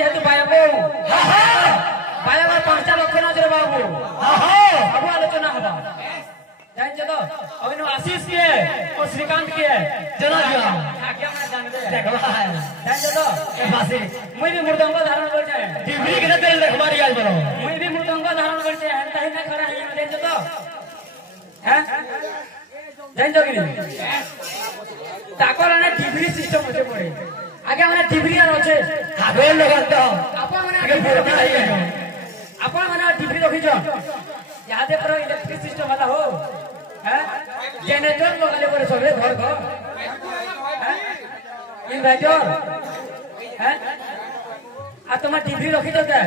जेहेतु बायाबो बायाबा 5 लक्ष नजर बाबू सब आलोचना हबा जान जदो अभिनो आशीष के और श्रीकांत के जना दिया आज्ञा में जानबे देखला जान जदो ए भाषी मुई भी मृदंग धारण कर जाए डिग्री के तेल देखबारी आइल बरो मुई भी मृदंग धारण कर जाए तही ना खरा है जान जदो हैं जान जगी ताकर ने डिग्री सिस्टम होते पड़े आगे माने डिग्री आर होचे हाबे लगा तो आपन माने आगे बोलता है आपन माने डिग्री रखी जो याद करो इलेक्ट्रिक सिस्टम वाला हो हैं जनरेटर लगाले पड़े सबरे घर को हैं इन्वर्टर हैं आ तुम डिग्री रखी जो क्या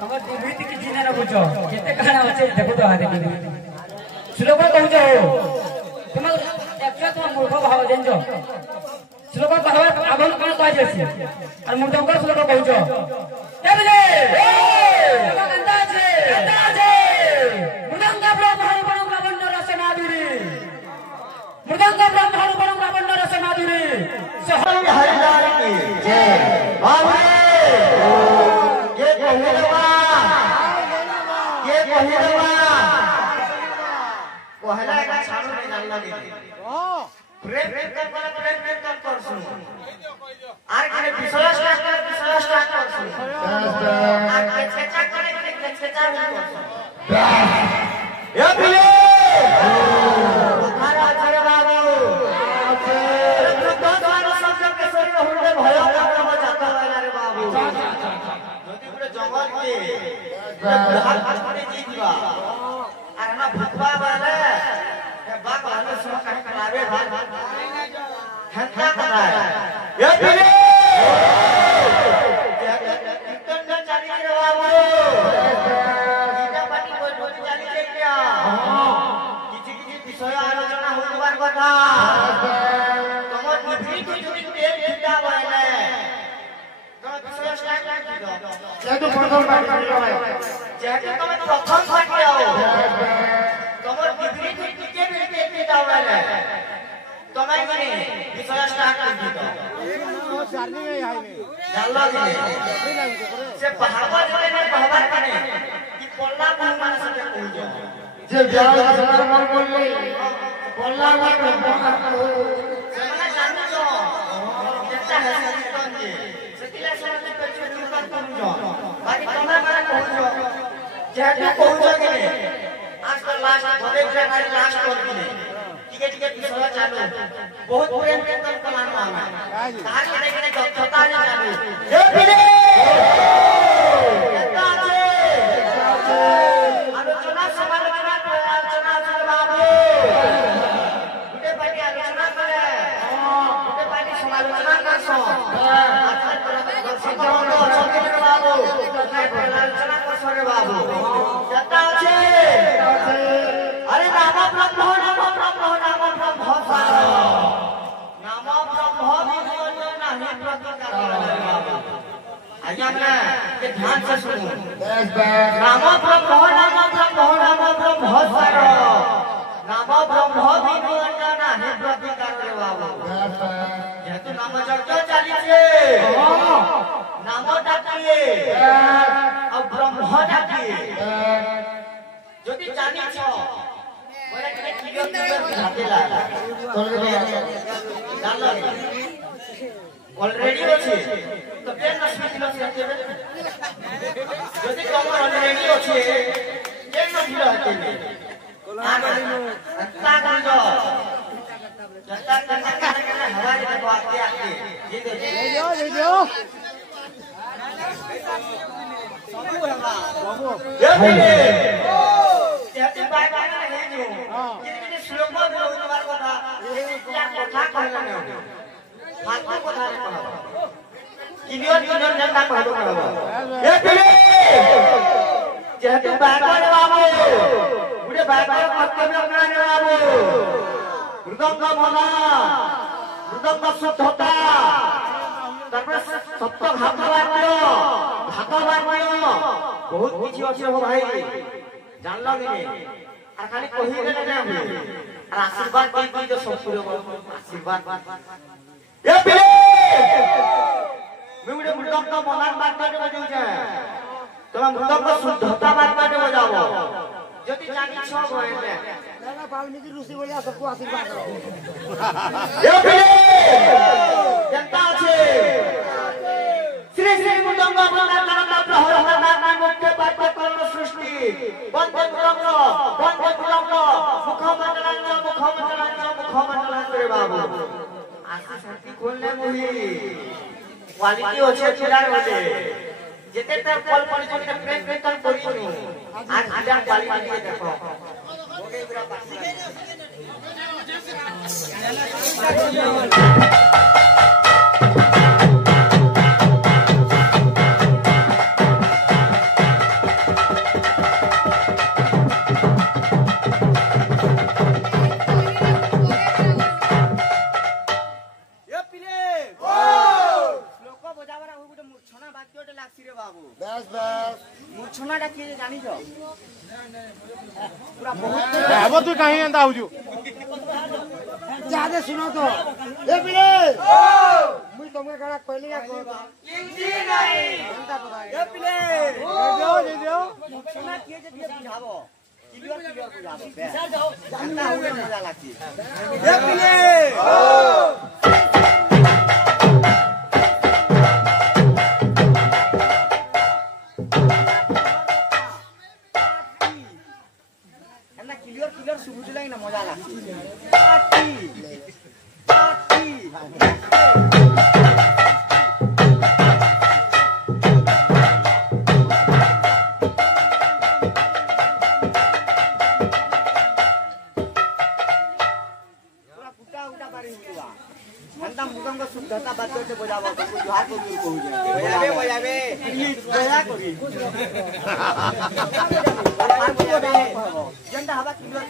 तुम डिग्री की जीने न बुझो केते कहना होचे देखो तो आगे डिग्री श्लोक कहू जो तुम एक्चुअली तुम मूर्ख भाव देंजो श्लोक कहवा आगम कोन कह जेसी और मृदंग श्लोक कहू जो ए बजे अंदाजे मृदंग ब्रह्मण ब्रह्मण रस माधुरी मृदंग ब्रह्मण ब्रह्मण रस माधुरी सहंग हरिदार की जय बाबा ये कहलवा कहला का छानो में डाल लगे प्रेम कर सुन आर के विश्वास कर सुन आर के चेचा करे चेचा ए बिले हमारा अरे बाबू अरे तो द्वारा शब्द के शरीर हुंडे भयो का जाता है रे बाबू যদি পুরো জঙ্গল কে हाथ पड़े जी दिवा अरे ना भूतवा वाले बाप वाले सुन कहीं करावे भाई हंता कराए ये बिले कितन न चली रे बाबू गीता पाटी कोई रोज चली के क्या किसी विषय आलोचना होबार কথা তোমার ডিগ্রি তুই যদি তেল দিতা বলে তোমার বিষয় স্টার্ট করে দাও যেহেতু প্রথম পাঠ করিও যেহেতু তুমি প্রথম পাঠ করো তোমার ডিগ্রি তুই টিকে বেতে দাও বলে তোমায় মানে বিষয় স্টার্ট করে দাও জার্নি में आई नहीं জানলা দিলে সে ভাগবত বলে ভাগবত মানে কি পল্লা কোন মানুষের কই যায় যে ব্যাগ সরকার মন বললে পল্লা মানে সেমানে জানো যেটা আছে কোনজি সেটিলা সরকার পেছনে নির্মাণ করুছো বাকি তোমরা মানে কইছো যেটা কইছো কি আজকাল লাস্ট ঘরে জায়গায় লাস্ট করে দিলে ठीक है विषय चालू बहुत प्रेम के तन बनाना है कहां करे दक्षता चालू ए बिले आलोचना समालोचना आलोचना बाबू गुटे पार्टी आलोचना करे गुटे पार्टी समालोचना करसो बाबू आलोचना करसो रे बाबू जता আছে अरे नाम ब्रह्म ध्यान से सुनो नाम ब्रह्म बहुत सारा नाम ब्रह्म नहीं प्रतिकार रे बाबू जेतु नाम चर्चा चलीছে नाम डाकिए और ब्रह्म डाकिए যদি জানিছ বলে কেনে ক্লিয়ার বুঝাতেলা জানলা অলরেডি আছে তো কেন নসমিছিল আছে যদি তোমার অলরেডি আছে কেন নসমিছিল আছে कर दो जनता करने हवाई में आते आते ये दो सबू है बाबू ये बाय बाय है जो कितने श्लोक में उतवार কথা क्या কথা कहना है फालतू কথা कहना किनियर किनियर जनता कहबो कहबो ए पिले जेतु बाय बाय बाबू गुडे बाय बाय कर्तव्य अपना ने बाबू मृदंग मना मृदंग शुद्धता तापर सत्य घात वाक्य बहुत किछि अछि हो भाई जानला कि आ खाली कहि देले नै हम आ आशीर्वाद दे जो सब आशीर्वाद ए पिले मुडे मृदंग मना बात बजाउ छै तोरा मृदंग शुद्धता बात बजाओ যদি জানি সব হয় না দাদা বাল্মীকি ঋষি বলে सबको आशीर्वाद करो ए पिले जनता আছে श्री श्री मुदंग मना नाम प्रहर नाम मुक्ति पाठ कर्ण सृष्टि बंदे मुदंग मुखमंडलांच रे बाबू आशी शक्ति खोलने मुही क्वालिटी আছে ছিলার বলে যেতে তার কল পর্যন্ত প্রেম প্রেতন করিনি আজ আজান ক্বালিটি দেখো ওকে পুরা পাচ্ছি मूर्छनाटा के जानी छ पूरा बहुत अब तू कहीं अंदा हो जो ज्यादा सुनो तो ए बिले मुई तुमके गड़ा कहली का इंजी नहीं अंदा पता ए बिले दे दो मूर्छना के जे दिए बुझाबो क्लियर बुझाबो चल जाओ अंदा होए मजा लागती ए बिले क्लियर सुबुझ लाग ना मजा लागती पार्टी पूरा पुटा उटा बारी हुआ अंता मुगंग शुद्धता बात बजाबो तुमको जोहार को कहू बजाबे दया करी जनता हवा क्लियर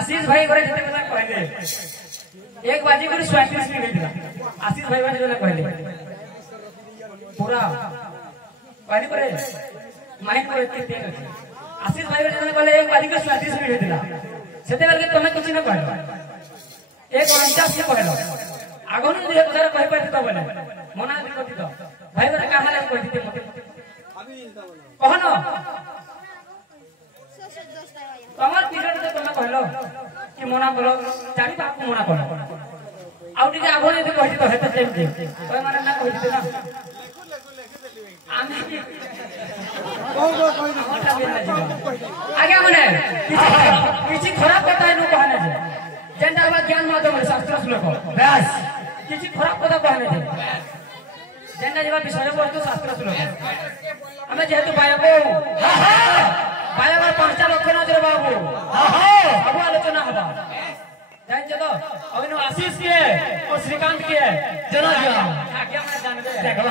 आशीष भाई घरे जते कथा कहले एक बाजी कर 37 मिनिट दिला आशीष भाई बाजी जने कहले पूरा पानी पर माइंड पर इतने तेज अछि आशीष भाई ने कहले एक बारी के 37 मिनट हेतिला सेते बेल के तमे किछ न कहलो एक 49 से कहलो आगो ने एक हजार कहि पाति तो बोले मना दि कति तो भाई बरे कहां ले कहि दिते मते कहनो तमर पीरियड तो तमे कहलो कि मना करो चारि बाप को मना करो आउ टिके आगो ने कहि तो हेते टाइम दे कोइ माने ना कहि दिते ना आमे आगे मने किछि खराब कथा नु कहने जे जेंटा बा ज्ञान माध्यम शास्त्र श्लोक बस किछि खराब कथा कहने जे जेंटा जेबा विषय वस्तु शास्त्र श्लोक हमें जेहेतु बायबो बायबो पांचटा लक्षण আছে बाबू अब आलोचना हबा जान चलो अबनो आशीष के और श्रीकांत के जना दिया आगे मैं जानबे देखबा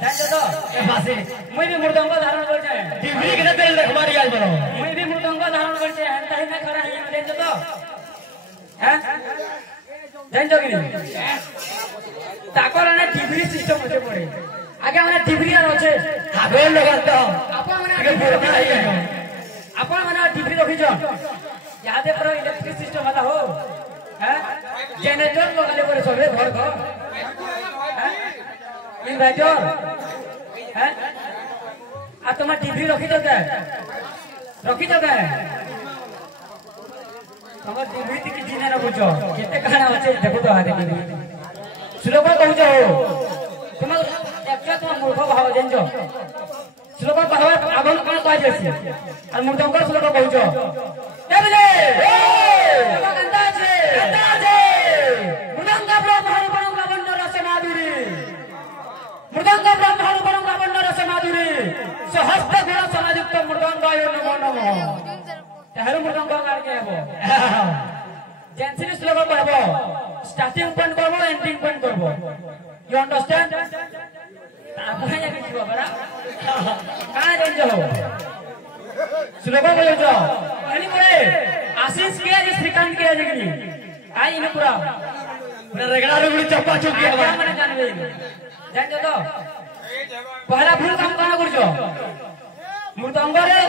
जान चलो ए भाषे मुई भी मृदंग धारण कर जाए डिग्री के तेल देखबारी आज बरो मुई भी मृदंग धारण कर जाए ताही में खरा है जान चलो हैं जान जो कि ताकर ने डिग्री सिस्टम होते पड़े आगे माने डिग्री आर होचे आगे लगा तो अपन माने डिग्री रखी जो याद है पर इलेक्ट्रिक सिस्टम वाला हो हैं जनरेटर लगाले पड़े सबे घर घर हैं इन्वर्टर हैं आ तुम डिग्री रखी जो क्या तुम डिग्री की जीने न बुझो केते काना होचे देखो तो आगे डिग्री श्लोक कहजो तुम एक्चुअली तुम मूर्ख भाव जनजो श्लोक भाव आगन कोन कह जेसी और मूर्खंकर श्लोक कहजो ए बजे अंदाजे मृदंग ब्रह्मण परम लावण्य रस माधुरी मृदंग ब्रह्मण परम लावण्य रस माधुरी सहस्त्र गुण समायुक्त मृदंगाय नमो नमः ताहर मृदंग गार के हबो जेंसिन श्लोक कहबो स्टार्टिंग पॉइंट करबो एंडिंग पॉइंट करबो यू अंडरस्टैंड आपने जाके जीवा बरा कहां जंजो श्लोक बोलो अनि परे आशीष के जे श्रीकांत के जे कि आई न पूरा रेगड़ा रुगड़ी चप्पा चुकी है माने जानबे जान तो पहला भूल काम कहां करजो मृदंगरे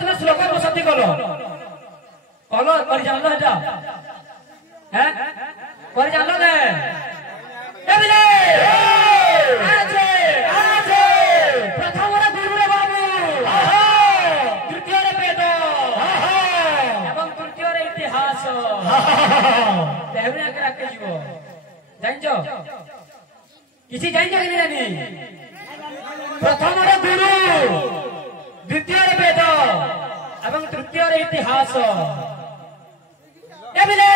तुम श्लोक बसती कलो कर जानलो हटा हैं कर जानलो ने ए बिले आजे प्रथम रे गुरु रे बाबू द्वितीय रे वेद एवं तृतीय रे इतिहास देहरे के रखे जीवो जानजो किछि जानजो कि नहीं प्रथम रे गुरु द्वितीय रे वेद एवं तृतीय रे इतिहास ए बिले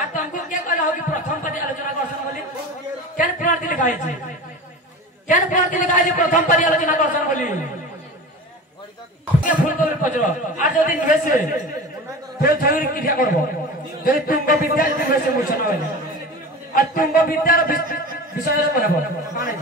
आ तुमको क्या कहला हो कि प्रथम पदी आलोचना करसन बोली केन प्रणाली लिखाई छी प्रथम पदी आलोचना करसन बोली के फुल कर पजरो आज जदी निवेसे फिर थोड़ी क्रिया करबो जदी तुंग विद्या निवेसे मुछन होले आ तुंग विद्यार विषय कहबो माने